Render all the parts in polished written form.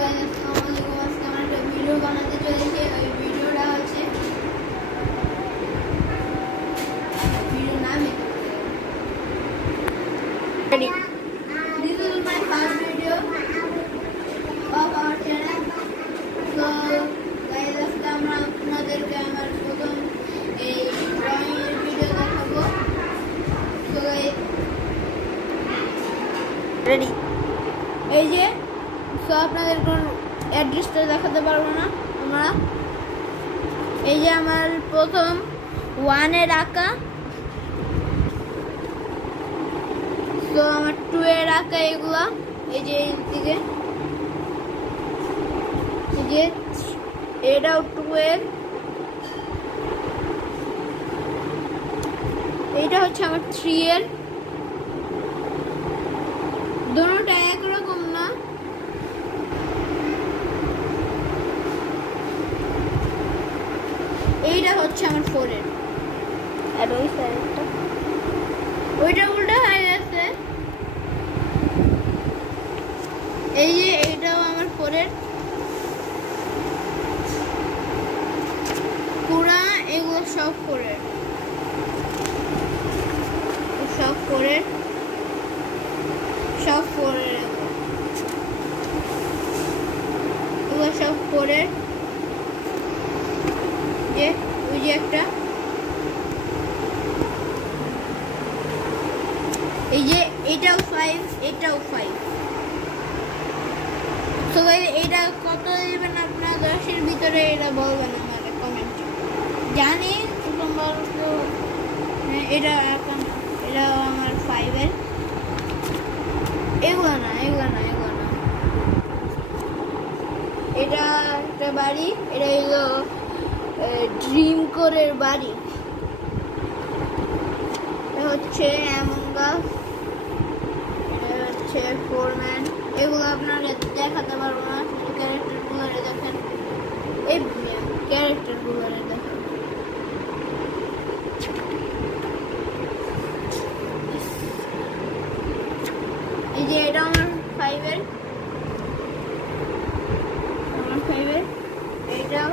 গাইস আসসালামু আলাইকুম। আজকে আমরা একটা ভিডিও বানাতে চলেছি। ওই ভিডিওটা হচ্ছে ভিডিও নাম ready. This is my first video of our channel. So guys আজকে আমরা আপনাদেরকে আমার প্রথম এই ড্রয়িং এর ভিডিও দেখাবো। So guys ready. এই যে তো আপনাদের কোন অ্যাড্রেসটা দেখাতে পারবো না আমরা। এই যে আমার প্রথম 1 এর আঁকা, তো আমার 2 এর আঁকা এগুলা। এই যে এইদিকে এই যে এটাও 2 এর, এইটা হচ্ছে আমার 3 এর। দুটোটা একরকম না। এইটা হচ্ছে আমার 4 এর, আর ওই সাইডটা ওইটা উল্টা হয়ে গেছে। এই যে এইটাও আমার 4 এর পুরা, এগুলো সব 4 এর, সব 4 এর, সব 4 এর, এগুলো সব 4 এর। যে ওই যে একটা, এই যে এটাও 5, এটাও 5। তো এইটা কত দিবেন আপনারা 10 এর ভিতরে, এটা বলবেন আমাকে কমেন্টে। জানি তোমরা তো এটা এখন এটা আমার 5 এর। এগুলো না, এগুলো না, এগুলো না। এটা একটা বাড়ি, এটা হলো ড্রিম কোরের বাড়ি। এটা হচ্ছে অ্যামং আস, এটা হচ্ছে ফোরম্যান। এগুলো আপনারা দেখাতে পারবো না, ক্যারেক্টার গুলোরে দেখেন। এই ক্যারেক্টার গুলোরে দেখেন। এই যে এটা আমার 5 এর, আমার 5 এর। এইটাও,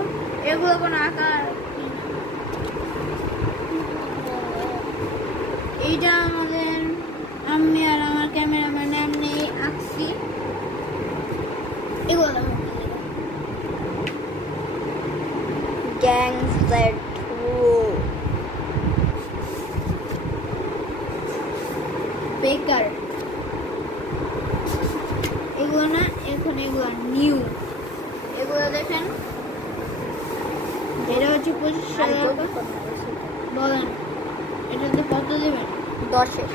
এগুলো কোনো আকার। এইটা আমাদের আমি আর আমার ক্যামেরাম্যান এমনি আঁকছি। এগুলো গ্যাংস দ্যাট বেকার, এগুলো না, এখন এগুলো নিউ। এগুলো দেখেন, এটা হচ্ছে 25 টাকা। বলেন এটাতে কত দেবেন? 10 এ।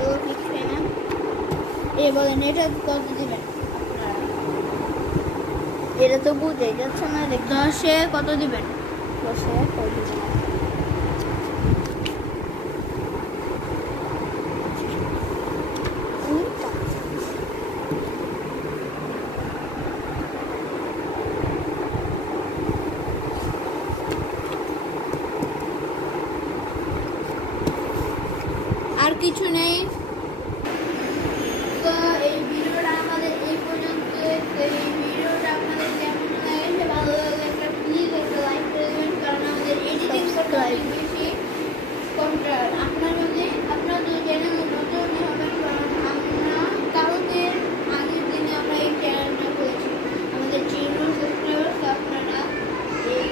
এগুলো ফিক্স না। এ বলেন এটা কত দিবেন? এটা তো বুঝে যাচ্ছে না। 10 এ কত দিবেন? 10 এ কত দিবেন? আর কিছু নেই। তো এই ভিডিওটা আমাদের এই পর্যন্ত। এই ভিডিওটা আপনাদের কেমন লাগছে, ভালো লাগলে একটা প্লিজ একটা লাইক করে দেবেন, কারণ আমাদের এডিটিং করতে অনেক বেশি কম্পিউটার। আপনার মধ্যে আপনার যদি চ্যানেল নতুন হবেন, কারণ আমরা কালকে আগের দিনে আমরা এই চ্যানেলটা করেছি আমাদের 300 সাবস্ক্রাইবার। তো আপনারা এই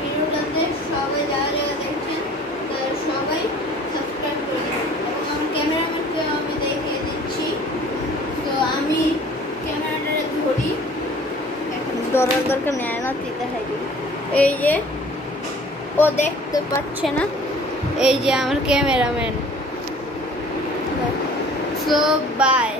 ভিডিওটাতে সবাই যারা যারা দেখছেন তারা সবাই সাবস্ক্রাইব করে দেবেন। এবং আমার ক্যামেরাম্যানকে আমি দেখিয়ে দিচ্ছি। তো আমি ক্যামেরাটা ধরি, এখন ধরার দরকার নেয় না, দেখাই দিই। এই যে ও দেখতে পাচ্ছে না, এই যে আমার ক্যামেরাম্যান। So by.